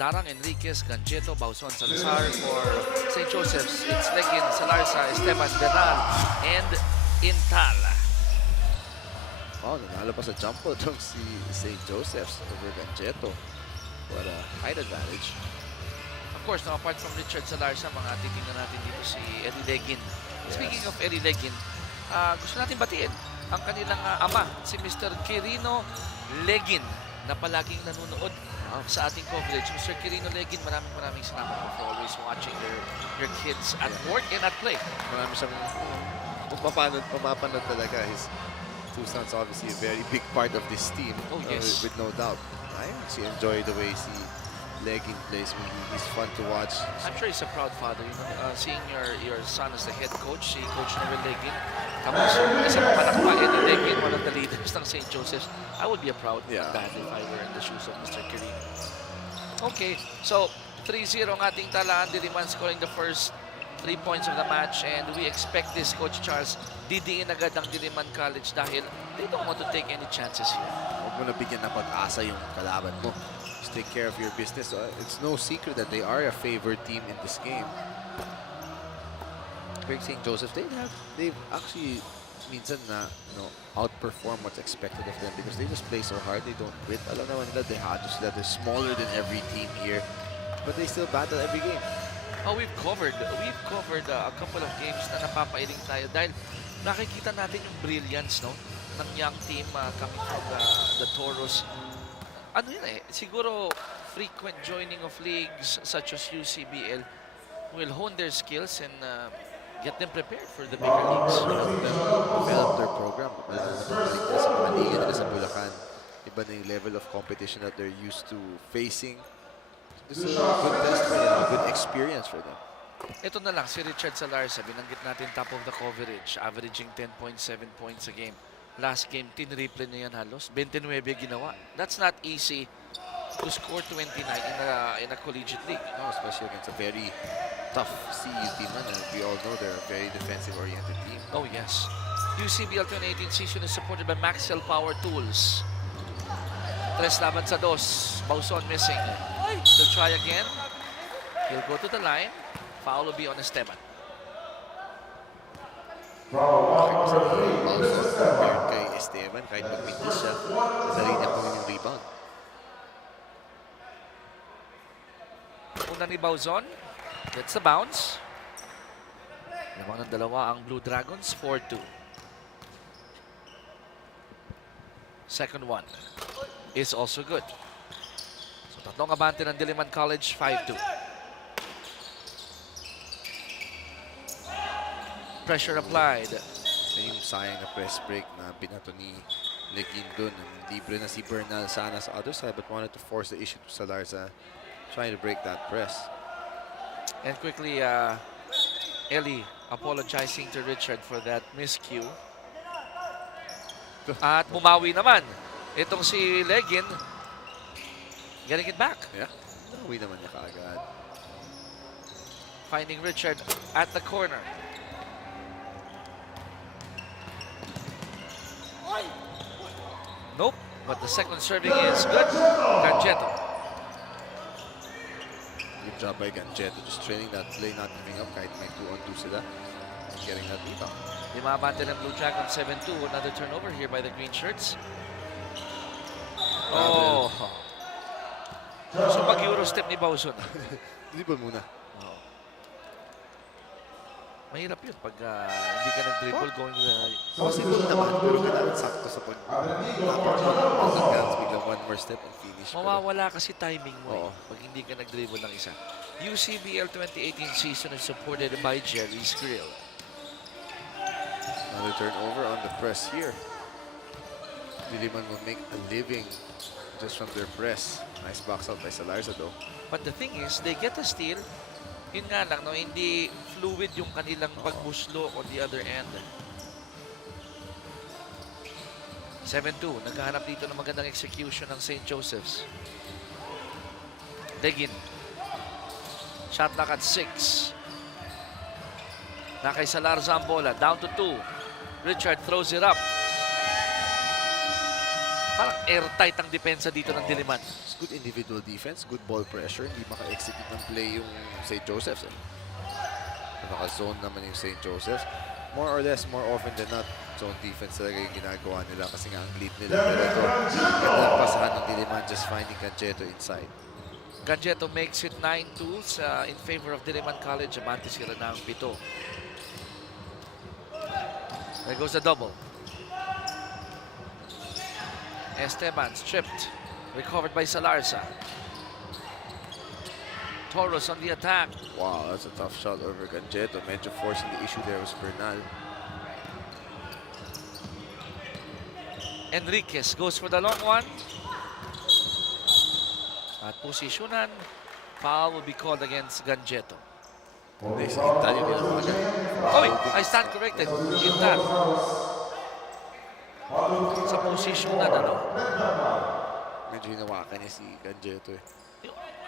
Darang, Enriquez, Ganjeto, Bauson, Salazar. For St. Joseph's, it's Legin, Salarza, Esteban, Bernal, and Intal. Oh, nanalo pa sa jump ball itong si St. Joseph's over Ganjeto. What a height advantage. Of course, no, apart from Richard Salarza, mga titingnan natin dito si Eddie Legin. Yes. Speaking of Eddie Legin, gusto natin batiin ang kanilang ama, si Mr. Quirino Legin, na palaging nanonood sa ating coverage. Mr. Quirino Legin, maraming salamat po for always watching your kids at work and at play. Marami siyang pumapanood talaga. His two sons obviously a very big part of this team. Oh, yes. With no doubt. I actually enjoy the way si Legin plays. He's fun to watch. I'm sure he's a proud father. You know, seeing your son as the head coach, si Coach Noel Legin. Tapos, isa pa panak pa, Eddie Legin, one of the leaders ng St. Joseph's. I would be a proud dad if I were in the shoes of Mr. Quirino. Okay, so 3-0 ang ating talaan. Diliman scoring the first 3 points of the match, and we expect this, Coach Charles, didiin agad ang Diliman College dahil they don't want to take any chances here. Huwag mo na bigyan ng pag-asa yung kalaban mo. Just take care of your business. It's no secret that they are a favored team in this game. Greg St. Joseph, they've actually minsan na outperform what's expected of them because they just play so hard. They don't quit. Alam naman nila, they're smaller than every team here, but they still battle every game. Oh, we've covered a couple of games na napapailing tayo dahil nakikita natin yung brilliance, no, ng young team coming from the Toros. Ano yun siguro frequent joining of leagues such as UCBL will hone their skills and get them prepared for the bigger leagues. Develop their program. Sa mga liga nila sa Bulacan, iba na yung level of competition that they're used to facing. This is a good test for them, a good experience for them. Ito na lang, si Richard Salarza, binanggit natin top of the coverage, averaging 10.7 points a game. Last game, tinriple na yan halos. 29 ginawa. That's not easy to score 29 in a collegiate league. No, especially against a very tough CU team. And we all know they're a very defensive-oriented team. Oh, yes. UCBL 2018 season is supported by Maxell Power Tools. Tres laban sa dos. Bauson missing. He'll try again. He'll go to the line. Foul will be on Esteban. Compared kay Esteban, kahit magpintis siya, madali niya kunin yung rebound. Una ni Bauzon. Gets the bounce. Lamang ng dalawa ang Blue Dragons, 4-2. Second one is also good. So tatlong abante ng Diliman College, 5-2. Pressure applied. Yung sayang na press break na binato ni Legin dun. Libre na si Bernal sana sa other side but wanted to force the issue to Salarza, trying to break that press. And quickly, Ellie apologizing to Richard for that miscue. At bumawi naman. Itong si Legin, getting it back. Yeah, uwi naman niya kaagad. Finding Richard at the corner. Nope, but the second serving is good. Ganjeto. Good job by Ganjeto, just training that play, not giving up kahit may 2-on-2 sila. Getting that rebound. Lima abante ng Blue Dragon, 7-2. Another turnover here by the green shirts. Oh. So pag-Euro step ni Bauzon. Dribble muna. Mahirap yun pag hindi ka nag-dribble going to the... Possible naman, pero kailangan sakto sa pag-guns, biglang one more step and finish. Mawawala kasi timing mo pag hindi ka nag-dribble ng isa. UCBL 2018 season is supported by Jerry's Grill. Another turnover on the press here. Diliman will make a living just from their press. Nice box out by Salarza though. But the thing is, they get a steal. Yun nga lang, no, hindi fluid yung kanilang pagbuslo on the other end. 7-2. Naghahanap dito ng magandang execution ng St. Joseph's. Legin. Shot clock at 6. Na kay Salarza ang bola. Down to 2. Richard throws it up. Parang airtight ang depensa dito ng Diliman. It's good individual defense, good ball pressure. Hindi maka-execute ng play yung St. Joseph's. Naka-zone naman yung St. Joseph's. More or less, more often than not, zone defense talaga yung ginagawa nila kasi nga ang lead nila. Pero ito, ganda ang pasahan ng Diliman, just finding Ganjeto inside. Ganjeto makes it 9-2 in favor of Diliman College. Amante sila ng 7. There goes the double. Esteban stripped. Recovered by Salarza. Toros on the attack. Wow, that's a tough shot over Ganjeto. Medyo forcing the issue there was Bernal. Enriquez goes for the long one. At posisyonan, foul will be called against Ganjeto. Nice. Tayo nila mga Oh, wait, I stand corrected. Gintan. Sa posisyonan, ano? Medyo hinawakan niya si Ganjeto eh.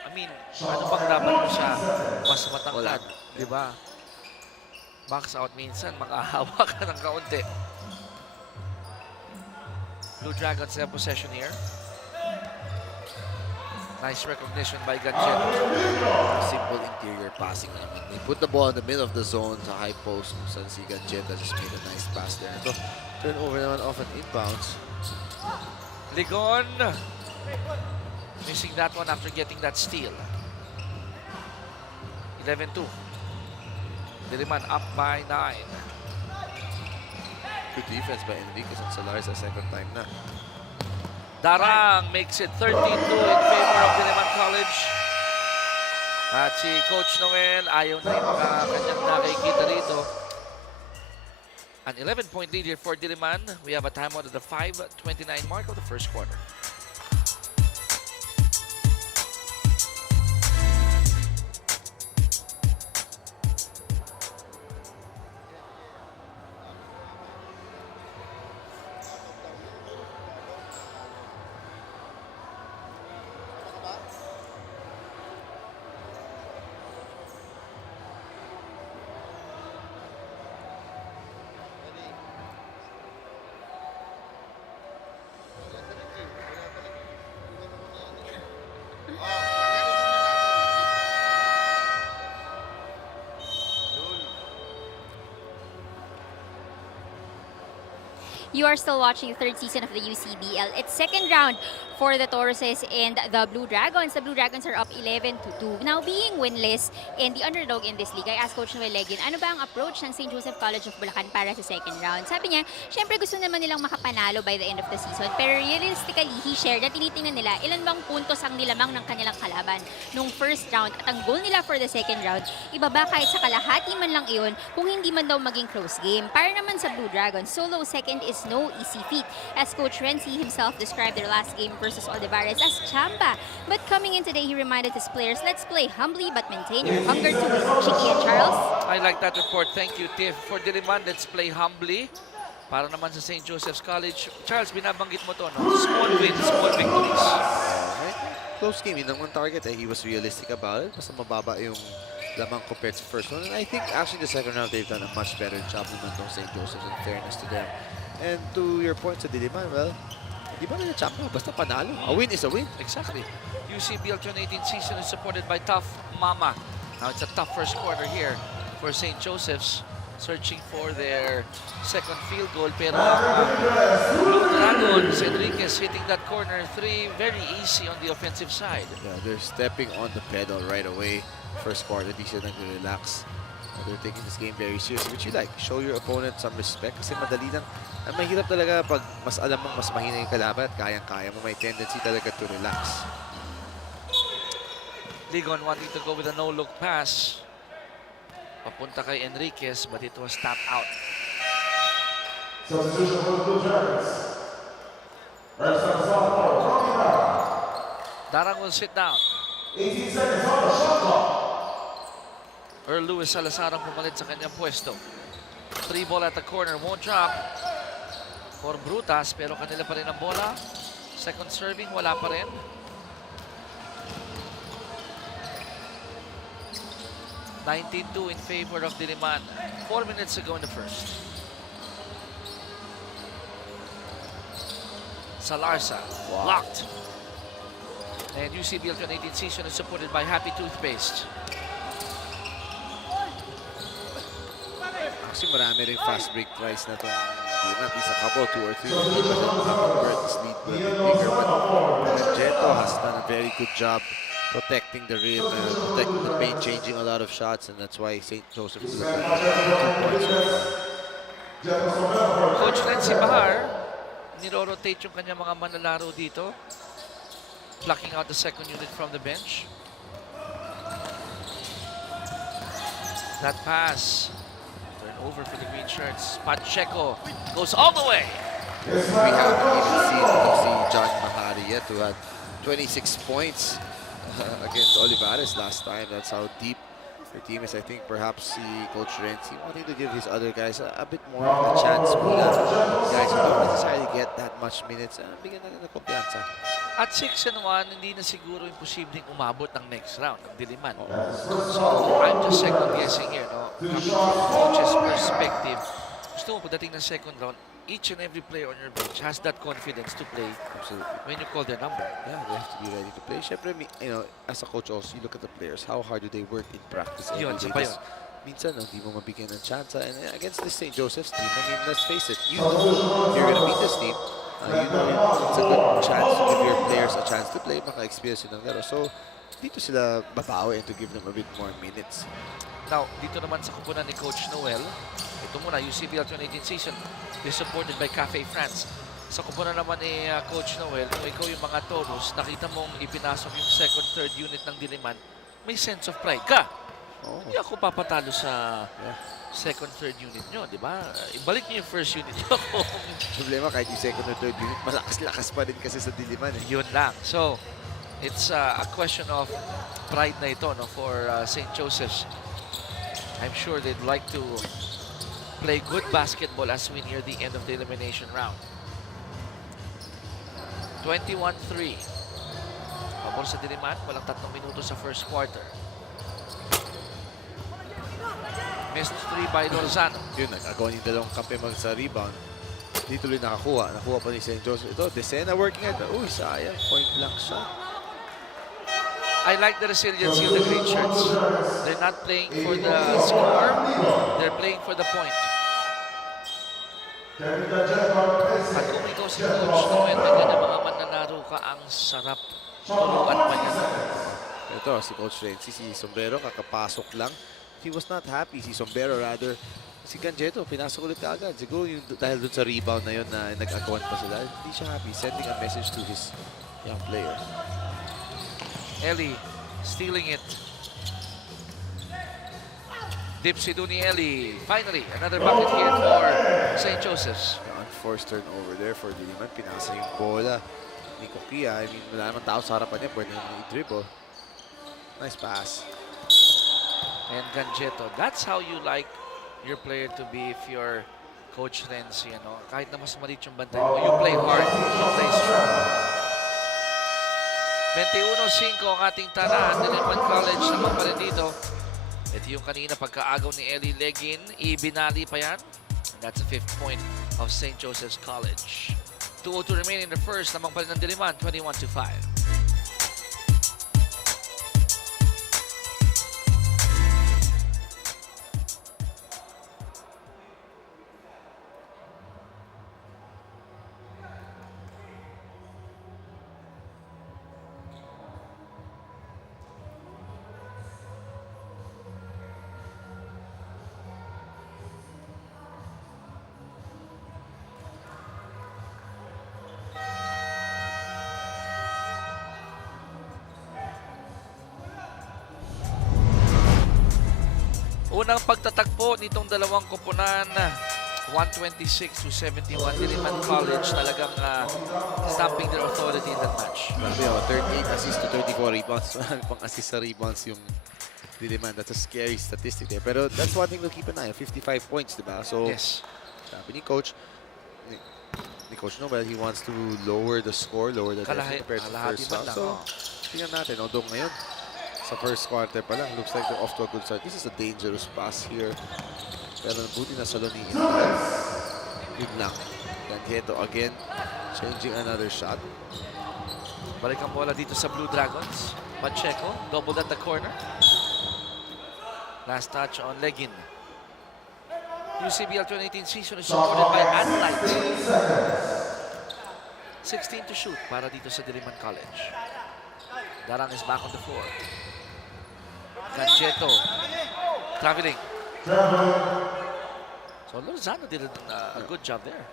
I mean, ano bang dapat mo siya mas matangkad, di ba? Box out minsan, makahawa ka ng kaunti. Blue Dragons have possession here. Nice recognition by Ganjeto. Simple interior passing. I mean, they put the ball in the middle of the zone sa high post. Kung saan si Ganjeto just made a nice pass there. Ito, turnover naman off an inbounds. Ligon. Missing that one after getting that steal. 11-2. Diliman up by 9. Good defense by Enriquez and Salarza second time na. Darang makes it 13-2 in favor of Diliman College. At si Coach Noel ayaw na yung mga kanyang nakikita rito. An 11-point lead here for Diliman. We have a timeout at the 5:29 mark of the first quarter. You are still watching the third season of the UCBL. It's second round for the Tauruses and the Blue Dragons. The Blue Dragons are up 11-2. Now, being winless and the underdog in this league, I asked Coach Noel Legin, ano ba ang approach ng St. Joseph College of Bulacan para sa second round? Sabi niya, syempre gusto naman nilang makapanalo by the end of the season. Pero realistically, he shared na tinitingnan nila ilan bang puntos ang nilamang ng kanilang kalaban nung first round. At ang goal nila for the second round, ibaba kahit sa kalahati man lang iyon kung hindi man daw maging close game. Para naman sa Blue Dragons, solo second is no easy feat. As Coach Renzi himself described their last game versus Olivares as chamba. But coming in today, he reminded his players, let's play humbly but maintain your hunger to win. Chicky and Charles? I like that report. Thank you, Tiff. For Diliman, let's play humbly. Para naman sa St. Joseph's College. Charles, binabanggit mo to, no? Small wins, small victories. Right? Close game. Yun ang target. He was realistic about it. Basta mababa yung lamang compared sa first one. And I think actually the second round, they've done a much better job naman tong St. Joseph's in fairness to them. And to your point sa Diliman, well, di ba nila champa? Basta panalo. A win is a win. Exactly. UCBL 2018 season is supported by Tough Mama. Now it's a tough first quarter here for St. Joseph's, searching for their second field goal. Pero Blue Dragons, Enriquez hitting that corner three, very easy on the offensive side. Yeah, they're stepping on the pedal right away. First quarter, di sila nag-relax. They're taking this game very seriously, which you like. Show your opponent some respect kasi madali lang. Ang mahirap talaga pag mas alam mong mas mahina yung kalaban at kayang-kaya mo, may tendency talaga to relax. Ligon wanting to go with a no-look pass. Papunta kay Enriquez, but it was tapped out. Darang will sit down. 18 seconds on the shot clock. Earl Lewis Salazar ang pumalit sa kanyang pwesto. 3 ball at the corner, won't drop for Brutas, pero kanila pa rin ang bola. Second serving, wala pa rin. (19-2) in favor of Diliman. 4 minutes ago in the first. Salarsa. Blocked. And UCBL 2018 season is supported by Happy Toothpaste. Actually, marami rin fast break tries na itong game. At least a couple, 2 or 3. Burt's lead will be bigger. But Jeto has done a very good job protecting the rim, protecting the paint, changing a lot of shots, and that's why St. Joseph is looking at 2 points so far. Coach Nancy Bahar, niro-rotate yung kanyang mga manlalaro dito. Plucking out the second unit from the bench. That pass. Turnover for the green shirts. Pacheco goes all the way. We haven't even seen John Mahari yet, who had 26 points against Olivares last time. That's how deep their team is. I think perhaps Coach Renzi wanting to give his other guys a bit more of a chance. Guys who don't necessarily get that much minutes, bigyan na ng kumpiyansa. At 6-1, hindi na siguro imposibleng umabot ng next round, ng diliman. So, I'm just second guessing here, no? Coming from coach's perspective, gusto mo pagdating ng second round, each and every player on your bench has that confidence to play. Absolutely. When you call their number. Yeah, they have to be ready to play. Syempre, as a coach also, you look at the players, how hard do they work in practice every Yun, day? isa pa yun. Minsan, hindi mo mabigyan ng chance. And against this St. Joseph's team, I mean, let's face it, you know you're gonna beat this team. You know it's a good chance to give your players a chance to play, maka-experience yun ng laro. So, dito sila babawi and to give them a bit more minutes. Now, dito naman sa kupunan ni Coach Noel, ito muna, UCBL 2018 season, is supported by Cafe France. Sa kupunan naman ni Coach Noel, kung ikaw yung mga Toros, nakita mong ipinasok yung second, third unit ng Diliman, may sense of pride ka. Hindi ako papatalo sa second, third unit nyo, di ba? Ibalik nyo yung first unit nyo. Problema, kahit yung second or third unit, malakas-lakas pa rin kasi sa Diliman. Yun lang. So, it's a question of pride na ito, no, for St. Joseph's. I'm sure they'd like to play good basketball as we near the end of the elimination round. 21-3. Pabor sa Diliman, walang 3 minuto sa first quarter. Missed 3 by Lozano. Yun, nag-agawan yung dalawang kampe sa rebound. Di tuloy nakakuha. Nakuha pa ni St. Joseph. Ito, Desena working at, uy, sayang. Point blank shot. I like the resiliency of the green shirts. They're not playing for the score. They're playing for the point. At kung ikaw si Coach Noel, may ganyan mga mananaro ka, ang sarap turuan pa niya. Ito, si Coach Renzi, si Sombrero, kakapasok lang. He was not happy. Si Sombrero, rather, si Ganjeto, pinasok ulit ka agad. Siguro yung, dahil dun sa rebound na yun na nag-agawan pa sila, hindi siya happy. Sending a message to his young player. Eli stealing it. Dipsy Duni Eli. Finally, another bucket here for St. Joseph's. Unforced turnover there for Diliman. Pinasa yung bola ni Kokia. I mean, wala naman tao sa harapan niya. Pwede naman i-dribble. Nice pass. And Ganjeto. That's how you like your player to be if you're Coach Renzi, you know. Kahit na mas maliit yung bantay mo, you play hard, you play strong. 21-5 ang ating tala. Diliman College naman pa rin dito. Ito yung kanina pagkaagaw ni Eli Legin. Ibinali pa yan. And that's the 5th point of St. Joseph's College. 2:02 remain in the first. Lamang pa rin ng Diliman, 21-5. Unang pagtatagpo nitong dalawang koponan, 126-71 Diliman College, talagang stamping their authority in that match. Grabe, 38 assists to 34 rebounds. Pang assist sa rebounds yung Diliman. That's a scary statistic there. Pero that's one thing to keep an eye on. 55 points, diba? So, Yes. sabi ni Coach Nobel, he wants to lower the score, lower the deficit compared to the first round. So, tingnan natin. Although ngayon, sa first quarter pa lang, looks like they're off to a good start. This is a dangerous pass here. Pero buti na Salonican. Good luck. Ganjeto again. Changing another shot. Balik ang bola dito sa Blue Dragons. Pacheco, doubled at the corner. Last touch on Legin. UCBL 2018 season is supported by Adlight. 16 to shoot para dito sa Diliman College. Darang is back on the floor. Gancheto. Traveling. So Lozano did a good job there.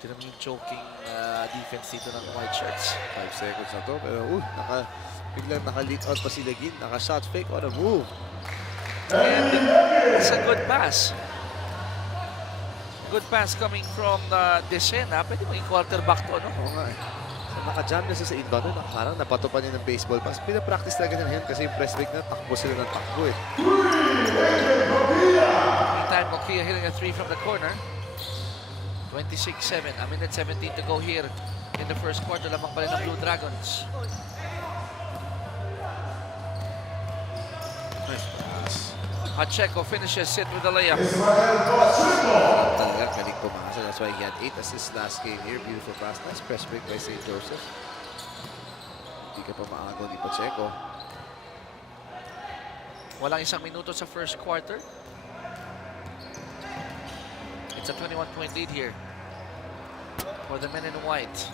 Tinan mo yung choking defense dito ng white shirts. 5 seconds na to. Pero biglang naka-leak out pa si Legin. Naka-shot fake. What a move. And it's a good pass. Good pass coming from Desena. Pwede mo i-quarterback to, no? Oo nga eh. So, naka-jam na siya sa inbound. Parang napatupan niya ng baseball pass. Pinapractice talaga niya kasi yung press break na takbo sila ng takbo eh. Meantime, Nokia hitting a 3 from the corner. 26-7. A minute 17 to go here in the first quarter. Lamang pa rin ng Blue Dragons. Nice pass. Pacheco finishes it with a layup. Talaga galing pumasa. That's why he had 8 assists last game here. Beautiful pass. Nice press break by St. Joseph. Hindi ka pa maagaw ni Pacheco. Walang isang minuto sa first quarter. It's a 21-point lead here for the men in white.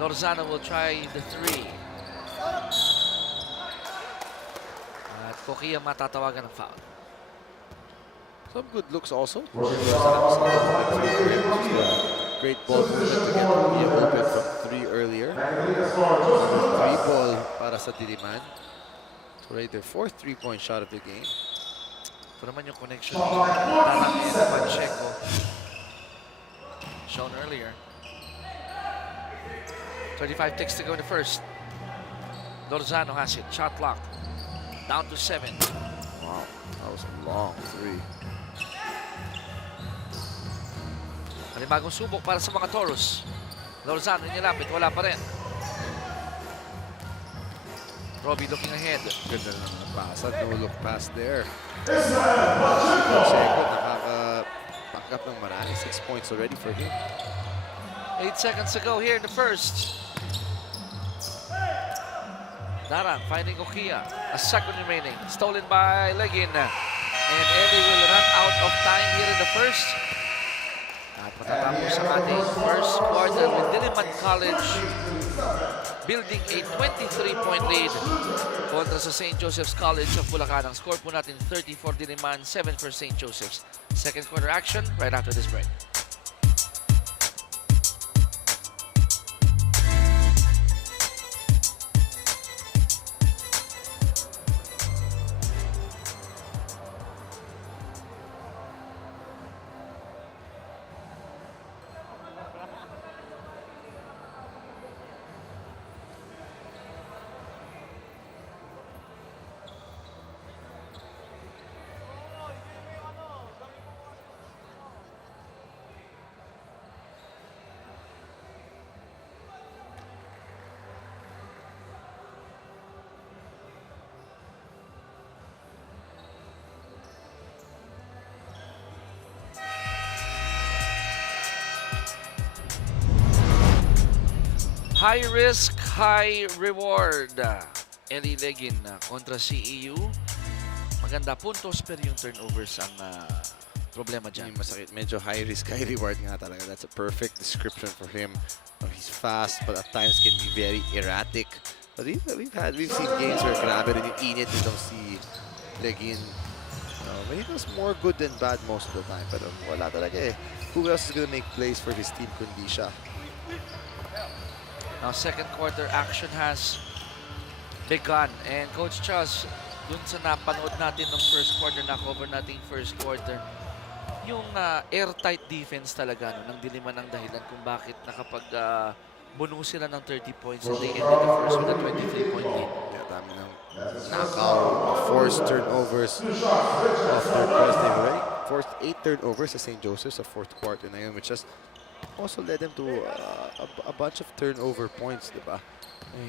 Lozano will try the 3. At Kokia matatawagan ng foul. Some good looks also. Great ball movement to get Kokia open from 3 earlier. 3 ball para sa Diliman. So right there, 4th 3-point shot of the game. Ito naman yung connection ni Darang and Pacheco shown earlier. 35 ticks to go in the first. Lozano has it. Shot clock down to 7. Wow, that was a long 3. Panibagong subok para sa mga Toros. Lozano nilapit, wala pa rin. Robbie looking ahead. Ganda na ng pasa. No look pass there. Pacheco nakaka-pack up ng marami. 6 points already for him. 8 seconds to go here in the first. Darang finding Okia. A second remaining. Stolen by Legin. And Eddie will run out of time here in the first. At matatapos ang ating first quarter with Diliman College building a 23-point lead kontra sa St. Joseph's College of Bulacan. Ang score po natin 30 for Diliman, 7 for St. Joseph's. Second quarter action right after this break. High risk, high reward. Eli Legin kontra CEU. Maganda puntos pero yung turnovers ang problema dyan. Yung masakit. Medyo high risk, high reward nga talaga. That's a perfect description for him. He's fast but at times can be very erratic. But we've seen games where grabe rin yung init nitong si Legin. He does more good than bad most of the time. Pero wala talaga eh. Who else is gonna make plays for his team kundi siya? Now second quarter action has begun. And Coach Charles, dun sa napanood natin ng first quarter, na-cover natin first quarter, yung airtight defense talaga ng Diliman ang dahilan kung bakit buno sila ng 30 points and they ended the first with a 23-point lead. Yeah, dami ng knockout, forced turnovers of third quarter, right? Forced 8 turnovers sa St. Joseph sa fourth quarter na yun, which just also led them to a bunch of turnover points, di ba?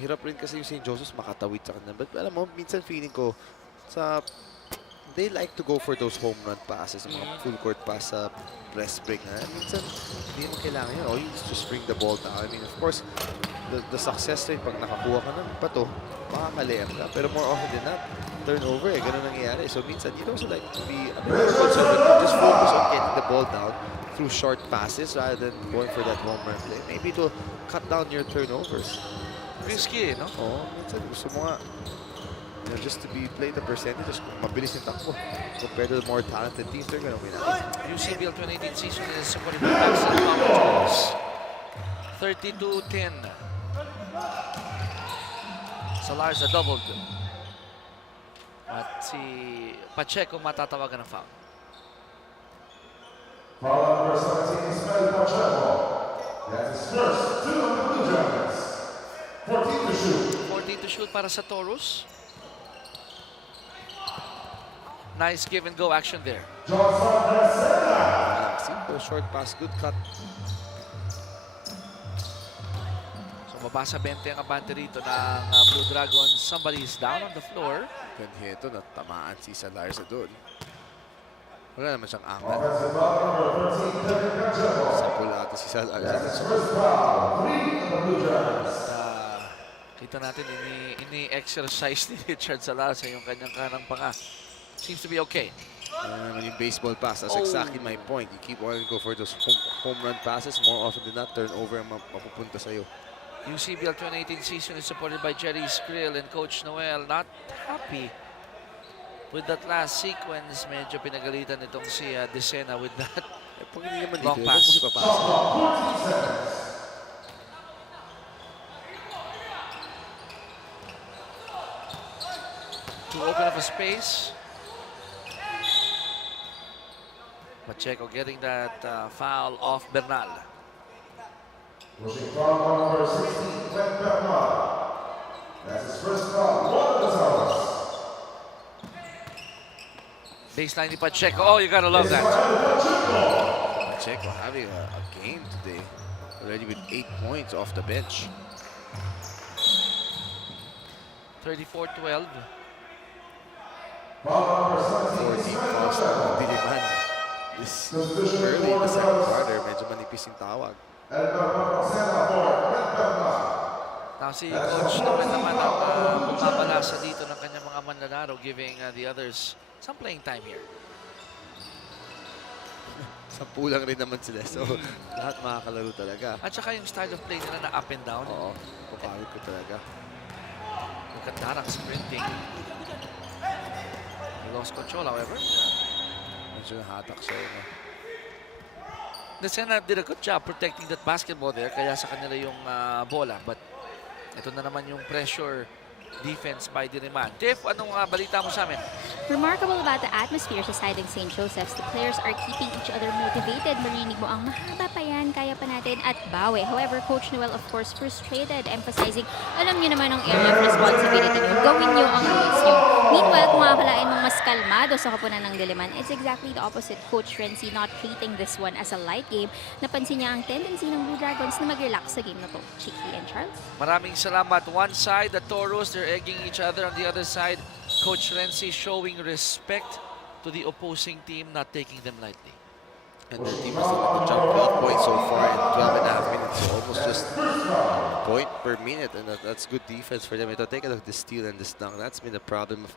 Hirap rin kasi yung St. Joseph's makatawid sa kanila. But alam mo, minsan feeling ko sa they like to go for those home run passes, mga full court pass sa press break na. Minsan, hindi mo kailangan yun. All you need is just bring the ball down. I mean, of course, the success rate pag nakakuha ka ng bato, makakaliam ka. Pero more often than not, turnover eh, ganun nangyayari. So minsan, you'd also like to be a bit more conservative. Just focus on getting the ball down through short passes rather than going for that home run play. Maybe to cut down your turnovers. Risky, no? Oo, minsan gusto mo nga, you know, just to play the percentages, kung mabilis yung takbo. Compared to the more talented teams, they're gonna win out. UCBL 2018 season is supported by Paxton Jones. 32-10. Salarza doubled. At si Pacheco matatawagan ng foul. Foul number 17 is Mel Pacheco. That's his first 2 of the Blue Dragons. 14 to shoot. 14 to shoot para sa Taurus. Nice give and go action there. Johnson Garcia. Simple short pass, good cut. So mabasa 20 ang abante rito ng Blue Dragons. Somebody is down on the floor. Ganito, natamaan si Salarza doon. Wala naman siyang angal. Offensive foul number 13, Kevin Pacheco. Sample ata si Salarza. That's his first foul. 3 of the Blue Dragons. Kita natin ini-exercise ni Richard Salarza yung kanyang kanang panga. Seems to be okay. Yung baseball pass, that's exactly my point. You keep wanting to go for those home run passes. More often than not, turnover ang mapupunta sa'yo. UCBL 2018 season is supported by Jerry Skrill and Coach Noel. Not happy with that last sequence. Medyo pinagalitan itong si Decena with that Pag hindi naman long dito, pass. huwag mo ipapasa. 14 seconds. To open up a space. Pacheco getting that foul off Bernal. Pushing foul number 16, Glenn Bernal. That's his first foul. 1 of the Towers. Baseline ni Pacheco. Oh, you gotta love that. Pacheco having a game today. Already with 8 points off the bench. 34-12. Foul number 14 17, fouls na diliman. This early in the second quarter, medyo manipis yung tawag. And number 7 for Glenn Bernal. Now si Coach Noel naman ang bumabalasa dito ng kanyang mga manlalaro, giving the others some playing time here. 10 lang rin naman sila. So, lahat makakalaro talaga. At saka yung style of play nila na up and down. Oo, kupawid ko talaga. Look at Darang sprinting. He lost control, however. Medyo nahatak siya. No? The Senate did a good job protecting that basketball there, kaya sa kanila yung bola. But ito na naman yung pressure defense by Diliman. Dave, anong balita mo sa amin? Remarkable about the atmosphere sa siding St. Joseph's. The players are keeping each other motivated. Marinig mo ang mahaba pa yan, kaya pa natin at bawi. However, Coach Noel of course frustrated, emphasizing, alam niyo naman ang area of responsibility niyo. Gawin niyo ang rules niyo. Meanwhile, kung akalain mong mas kalmado sa kapunan ng Diliman, it's exactly the opposite. Coach Renzi not treating this one as a light game. Napansin niya ang tendency ng Blue Dragons na mag-relax sa game na to. Chiki and Charles. Maraming salamat. One side, the Toros, they're egging each other. On the other side, Coach Renzi showing respect to the opposing team, not taking them lightly. And their team has done a good job. 12 points so far in 12.5 minutes. So almost just a point per minute. And that's good defense for them. Ito, take a look at this steal and this dunk. That's been the problem of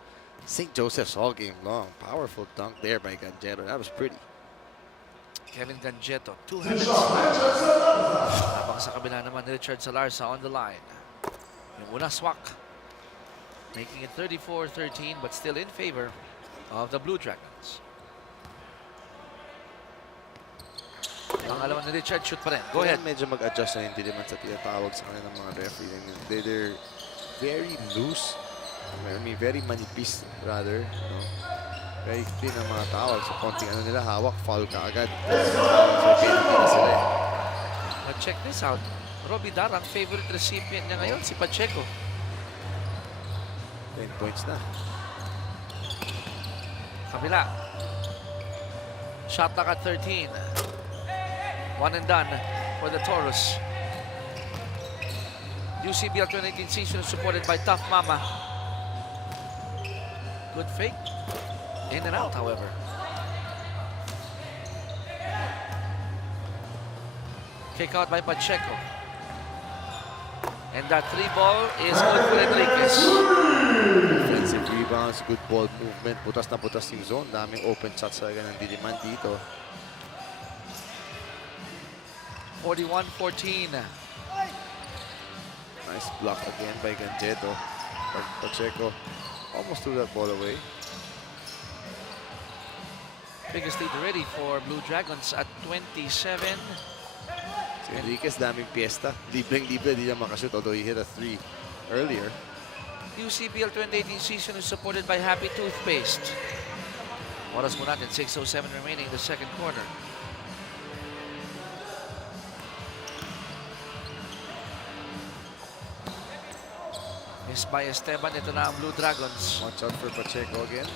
St. Joseph's all game long. Powerful dunk there by Ganjero. That was pretty. Kevin Ganjetto, two-handed slam. Habang sa kabila naman, Richard Salarza on the line. Yung una swak. Making it 34-13, but still in favor of the Blue Dragons. Pangalawa ni Richard, shoot pa rin. Go ahead. Medyo mag-adjust na yung Diliman sa tinatawag sa kanila ng mga referee. They're very loose. I mean, very manipis rather. No? Very clean ang mga tawag. So, konting ano nila, hawak, foul ka agad. So, penalty na sila eh. But check this out. Robbie Darang, favorite recipient niya ngayon, si Pacheco. 10 points na. Kabila. Shot clock at 13. One and done for the Toros. UCBL 2018 season is supported by Tough Mama. Good fake. In and out, however. Kick out by Pacheco. And that 3 ball is good for Enriquez. Defensive rebounds, good ball movement. Butas na butas yung zone. Daming open shots talaga ng Diliman dito. 41-14. Nice block again by Ganjeto. Pacheco almost threw that ball away. Biggest lead already for Blue Dragons at 27. Si Enriquez, daming fiesta. Libreng-libre, di niya makashoot, although he hit a 3 earlier. UCBL 2018 season is supported by Happy Toothpaste. Oras mo natin, 6:07 remaining in the second quarter. Missed by Esteban, ito na ang Blue Dragons. Watch out for Pacheco again.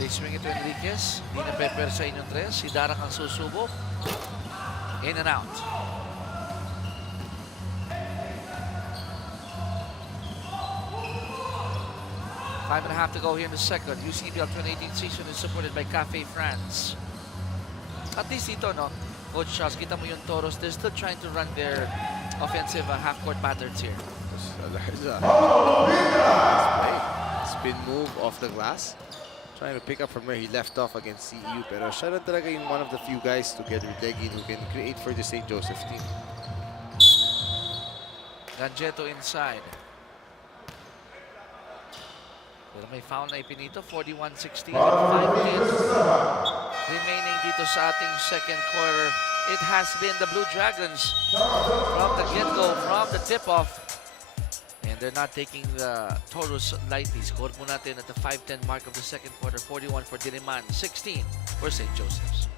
They swing it to Enriquez. Di na pepper sa inyong tres. Si Darak ang susubok. In and out. Five and a half to go here in the second. UCBL 2018 season is supported by Cafe France. At least dito, no? Coach Charles, kita mo yung Toros. They're still trying to run their offensive half-court patterns here. Nice play. Spin move off the glass. Trying to pick up from where he left off against CEU. Pero siya rin talaga yung one of the few guys together with Legin who can create for the St. Joseph team. Ganjeto inside. Pero may foul na ipinito. 41-16. 5 minutes remaining dito sa ating second quarter. It has been the Blue Dragons from the get-go, from the tip-off. And they're not taking the Toros lightly. Score po natin at the 5:10 mark of the second quarter. 41 for Diliman, 16 for St. Joseph's.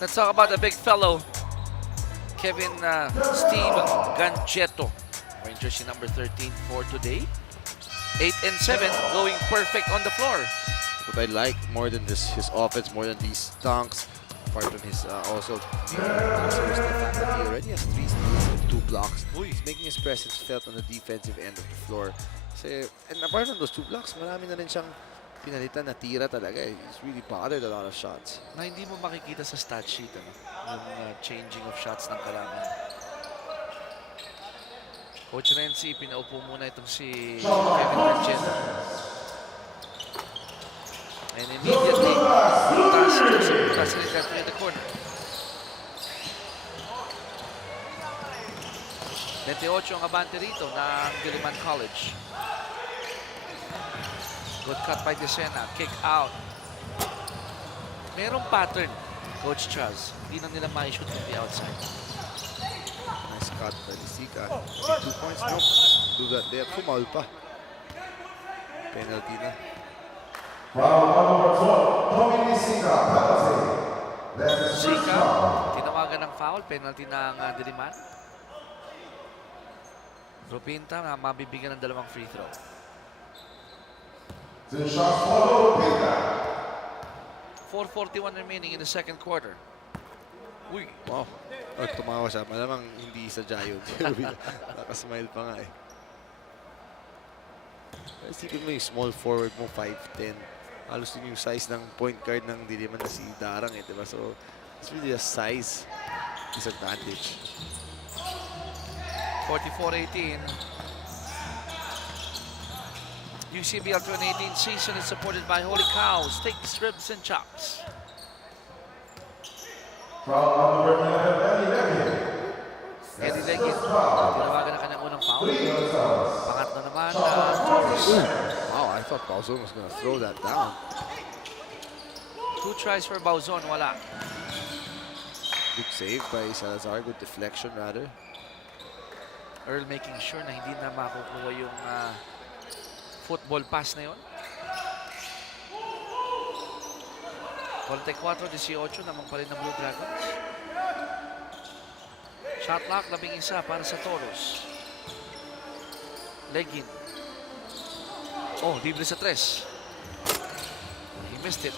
Let's talk about the big fellow, Kevin Steve Ganjeto. Wearing jersey number 13 for today. 8 and 7, going perfect on the floor. What I like more than this, his offense, more than these dunks, apart from his also is the fact that he already has 3 steals and 2 blocks. He's making his presence felt on the defensive end of the floor. Kasi, and apart from those 2 blocks, marami na rin siyang pinalitan na tira talaga. He's really bothered a lot of shots. Na hindi mo makikita sa stat sheet, ano? Yung changing of shots ng kalaban. Coach Renzi, pinaupo muna itong si Kevin Ganjeto. And immediately, butas rin ka in the corner. 28 ang abante rito ng Diliman College. Good cut by Decena. Kick out. Merong pattern, Coach Charles. Hindi na nila ma-shoot from the outside. Nice cut by Lisika. 2 points, nope. Do that there. Kumal pa. Penalty na. Foul number 12, Tommy Lisika, penalty. That's his first Zika, foul. tinawagan ng foul. Penalty ng Diliman. Rupinta na mabibigyan ng 2 free throw. To shot follow, Pinta. 4:41 remaining in the second quarter. Uy, Wow. Oh, tumawa siya. Malamang hindi sa Giant. Nakasmile pa nga eh. Isipin mo yung small forward mo, 5'10". Halos din yung size ng point guard ng Diliman na si Darang eh, diba? So, it's really a size disadvantage. 44-18. UCBL 2018 season is supported by Holy Cow, steaks, ribs, and chops. Foul number 11, Eddie Legin. Eddie Legin, tinawagan na kanyang unang foul. Pangatlo naman, Toros. Wow, I thought Bauzon was gonna throw that down. 2 tries for Bauzon, wala. Good save by Salazar, good deflection rather. Earl making sure na hindi na makukuha yung football pass na yun. 44-18 naman pa rin ng Blue Dragons. Shot clock, 11 para sa Toros. Legin. Oh, libre sa 3. He missed it.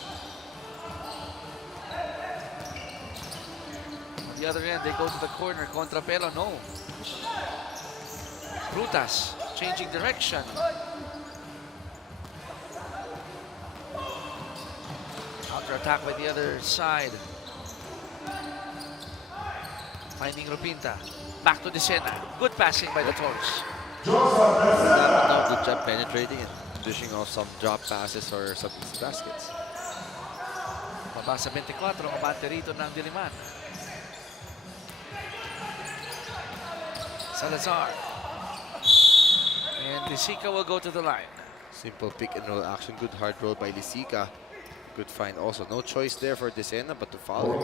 On the other end, they go to the corner. Contrapelo, no. Brutas, changing direction. Counter-attack by the other side. Finding Rupinta. Back to Decena. Good passing by the Toros. Good job penetrating and dishing off some drop passes or some easy baskets. Baba sa 24, ang abante rito ng Diliman. Salazar. And Lisica will go to the line. Simple pick and roll action. Good hard roll by Lisica. Good find also. No choice there for Decena but to follow.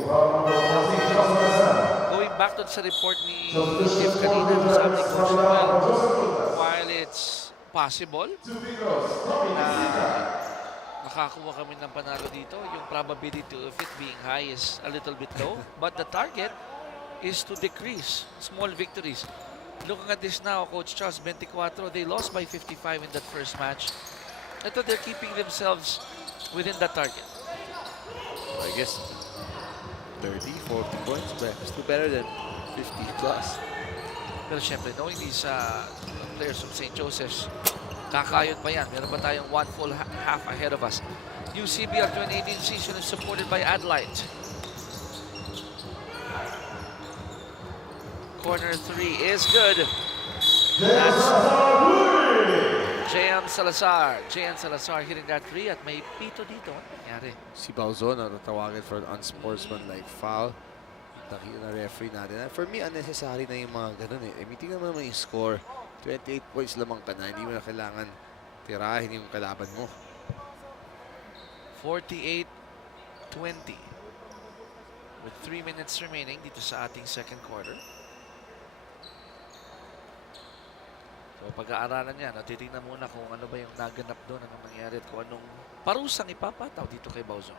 Going back to sa report ni Steve kanina, sabi ni Coach Noel, while it's possible na makakuha kami ng panalo dito, yung probability of it being high is a little bit low. But the target is to decrease small victories. Looking at this now, Coach Charles, 24, they lost by 55 in that first match. Ito, they're keeping themselves within that target. I guess 30, 40 points, but still better than 50 plus. Pero syempre, knowing these players from St. Joseph's, kakayod pa yan. Meron pa tayong one full half ahead of us. UCBL 2018 season is supported by Adlight. Corner 3 is good. That's JM Salazar. JM Salazar hitting that 3 at may pito dito. Ano nangyari? Si Bauzon natatawagan for an unsportsmanlike foul. Nakita na referee natin. For me, unnecessary na yung mga ganun eh. Tingnan mo naman yung score. 28 points lamang ka na. Hindi mo na kailangan tirahin yung kalaban mo. 48-20. With 3 minutes remaining dito sa ating second quarter. So pag-aaralan niya, titingnan muna kung ano ba yung naganap doon, anong nangyari at kung anong parusang ipapataw dito kay Bauzon.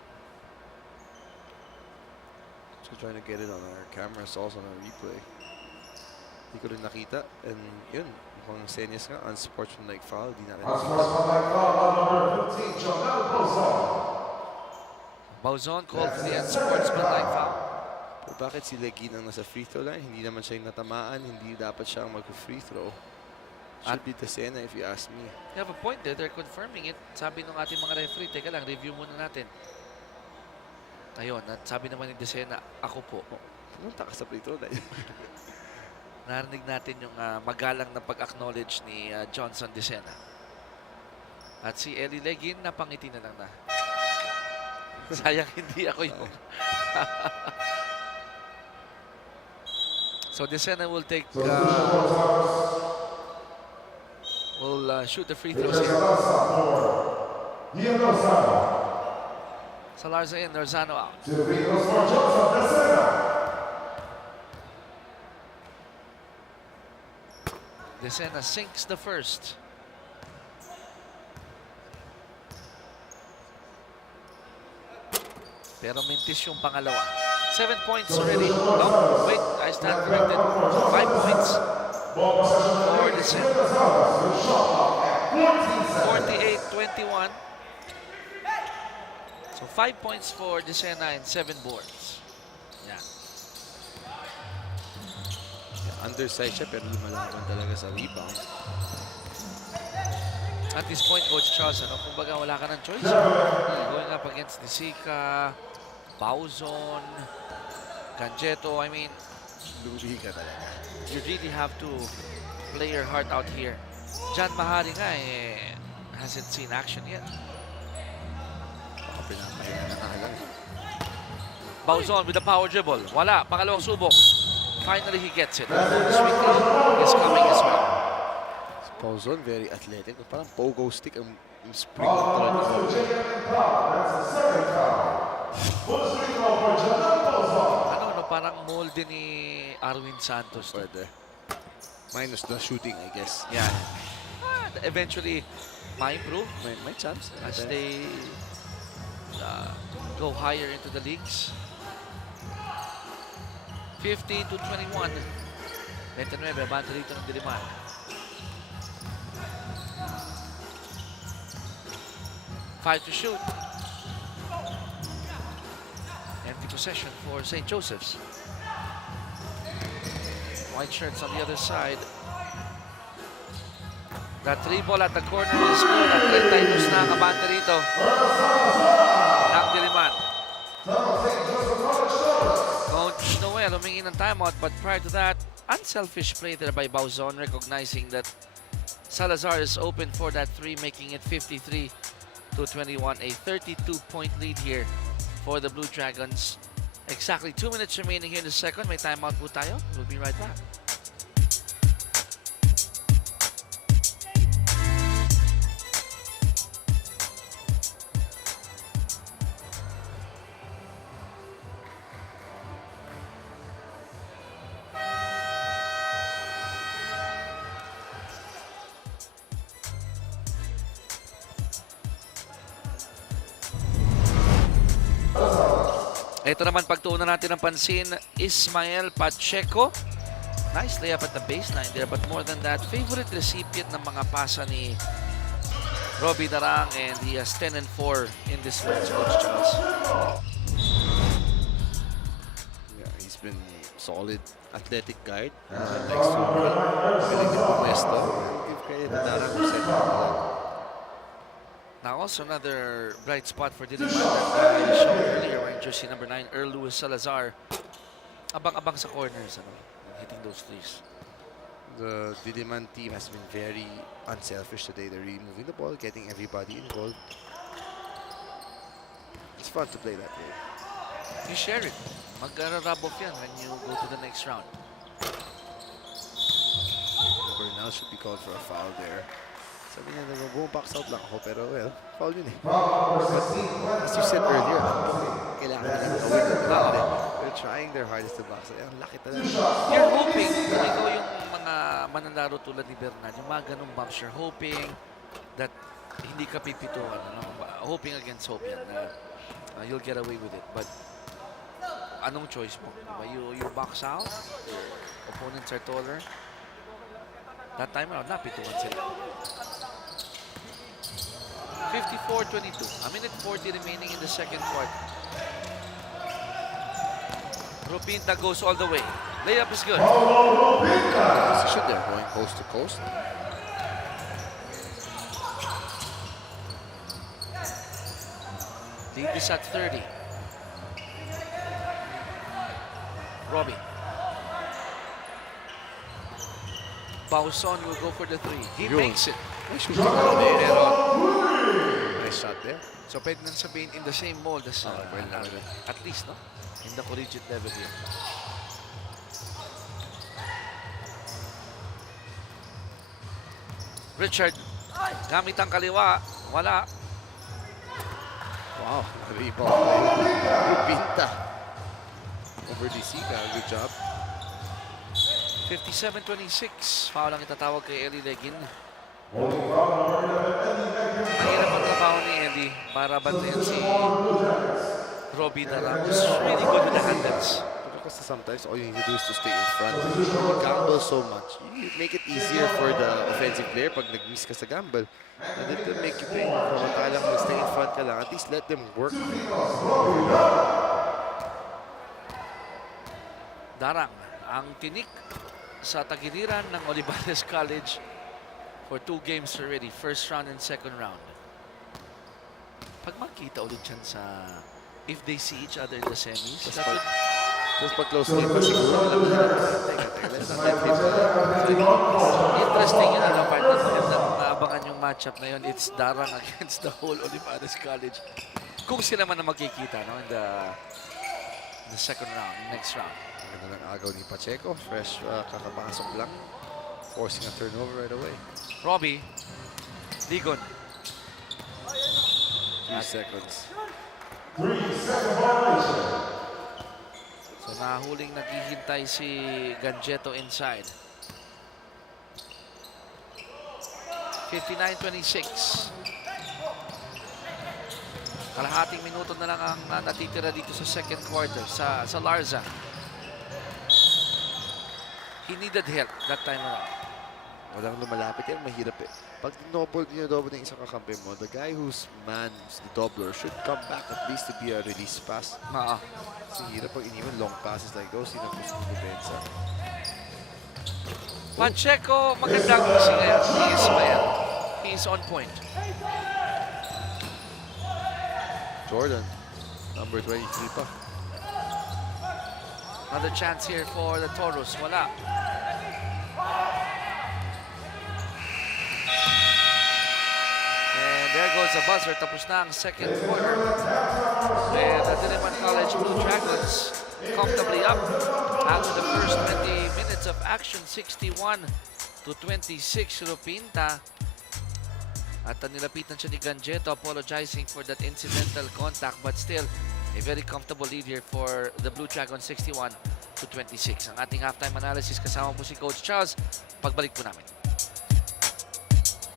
So trying to get it on our cameras also on our replay. Hindi ko rin nakita. And yun, mukhang senyas nga, unsportsmanlike foul. Di na rin. Unsportsmanlike foul on number 15, Jonel Bauzon. Bauzon called for the unsportsmanlike foul. Pero bakit si Legin ang nasa free throw line? Hindi naman siya yung natamaan. Hindi dapat siya ang mag-free throw. Should be Decena if you ask me. You have a point there. They're confirming it. Sabi nung ating mga referee, teka lang, review muna natin. Ayun, at sabi naman ni Decena, ako po. Pumunta ka sa free throw line. Narinig natin yung magalang na pag-acknowledge ni Johnson Decena. At si Eli Legin, napangiti na lang na. Sayang hindi ako yun. So Decena will take... will shoot the free throws here. Salarza in, Norzano out. Decena sinks the first. Pero mintis yung pangalawa. 7 points already. Oh, wait, I stand corrected. 5 points for Decena. 48-21. So 5 points for Decena and 7 boards. Yeah. Undersized siya pero lumalaban talaga sa rebound. At this point, Coach Charles, kumbaga wala ka ng choice. Going up against Lisica, Bauzon, Canjeto, I mean, Luri ka talaga. you really have to play your heart out here. Jan Mahari nga hasn't seen action yet. Baka pinapahinga na nga lang. Bauzon with the power dribble. Wala, pangalawang subok. Finally, he gets it. Sweetly is coming as well. Si Bauzon, very athletic. Parang pogo stick ang spring ng talaga. Parang mold din ni Arwin Santos. Pwede. Minus the shooting, I guess. Yeah. Eventually, might improve May chance. as they go higher into the leagues. 50-21. 29, abante dito ng Diliman. Five to shoot. Empty possession for St. Joseph's. White shirts on the other side. The three ball at the corner is good. At 32 na ang abante rito ng Diliman. Coach Noel humingi ng timeout, but prior to that, unselfish play there by Bauzon, recognizing that Salazar is open for that three, making it 53-21. A 32-point lead here for the Blue Dragons. Exactly 2 minutes remaining here in the second. May timeout po tayo. We'll be right back. Ito naman pagtuunan natin ng pansin, Ismael Pacheco. Nice layup at the baseline there, but more than that, favorite recipient ng mga pasa ni Robbie Darang, and he has 10 and 4 in this match, Coach Charles. Yeah, he's been solid athletic guard. Likes to willing to pumesto. Give credit to Darang who set up. Now also another bright spot for Diliman that I showed earlier, wearing jersey number 9, Earl Louis Salazar. Abang-abang sa corners, hitting those threes. The Diliman team has been very unselfish today. They're really moving the ball, getting everybody involved. It's fun to play that way. You share it. Mag-rub off yan when you go to the next round. Bernal should be called for a foul there. Sabi niya, box out lang ako, pero well, foul yun eh. As you said earlier, kailangan nila gawin ng grabe. They're trying their hardest to box. Ang laki talaga. You're hoping, kung ikaw yung mga mananalo tulad ni Bernard, yung mga ganung bumps, you're hoping that hindi ka pipituan. Hoping against hope yan na you'll get away with it. But anong choice mo? You box out, your opponents are taller. That time around, napituan sila. 54-22. A minute 40 remaining in the second quarter. Rupinta goes all the way. Layup is good. Position there, going coast to coast. Lead is at 30. Robbie. Bauzon will go for the three. He makes it. Nice shooting out there, Aaron. Nice shot there. So pwede nang sabihin in the same mold as at least, no? In the collegiate level here. Richard, gamit ang kaliwa. Wala. Wow, rebound play. Rupinta. Over DC, good job. 57-26. Foul ang itatawag kay Eli Legin. Mahirap ang trabaho ni Eli para bantayan si Robbie Darang, who's really good with the handles. Because sometimes all you need to do is to stay in front. You gamble so much. You make it easier for the offensive player pag nag-miss ka sa gamble. And it will make you pay. Kamatalang mag-stay in front ka lang, at least let them work. Darang ang tinik sa tagiliran ng Olivares College for 2 games already, first round and second round. Pag makita ulit yan sa, if they see each other in the semis, Just pag close game pa siguro. Let's not get hit. interesting yun, partner. Naabangan yung matchup na yun. It's Darang against the whole Olivares College. Kung sila man na magkikita, no, in the second round, next round. Ganda ng agaw ni Pacheco. Fresh kakapasok lang. Forcing a turnover right away. Robbie, Ligon. 3 seconds. 3-second violation. So nahuling naghihintay si Ganjeto inside. 59-26. Kalahating minuto na lang ang natitira dito sa second quarter sa Larza. He needed help that time around. Walang lumalapit yan, mahirap eh. Pag dinoble ng isang kakampi mo, the guy whose man's the doubler should come back at least to be a release pass. Kasi hirap pag iniwan long passes like those, yun ang gusto ng depensa. Pacheco, magandang gising ngayon. He is on point. Jordan, number 23 pa. Another chance here for the Toros. Wala. And there goes the buzzer. Tapos na ang second quarter. And the Diliman College Blue Dragons comfortably up after the first 20 minutes of action. 61-26 Rupinta. At nilapitan siya ni Ganjeto, apologizing for that incidental contact, but still a very comfortable lead here for the Blue Dragons, 61-26. Ang ating halftime analysis kasama po si Coach Charles. Pagbalik po namin.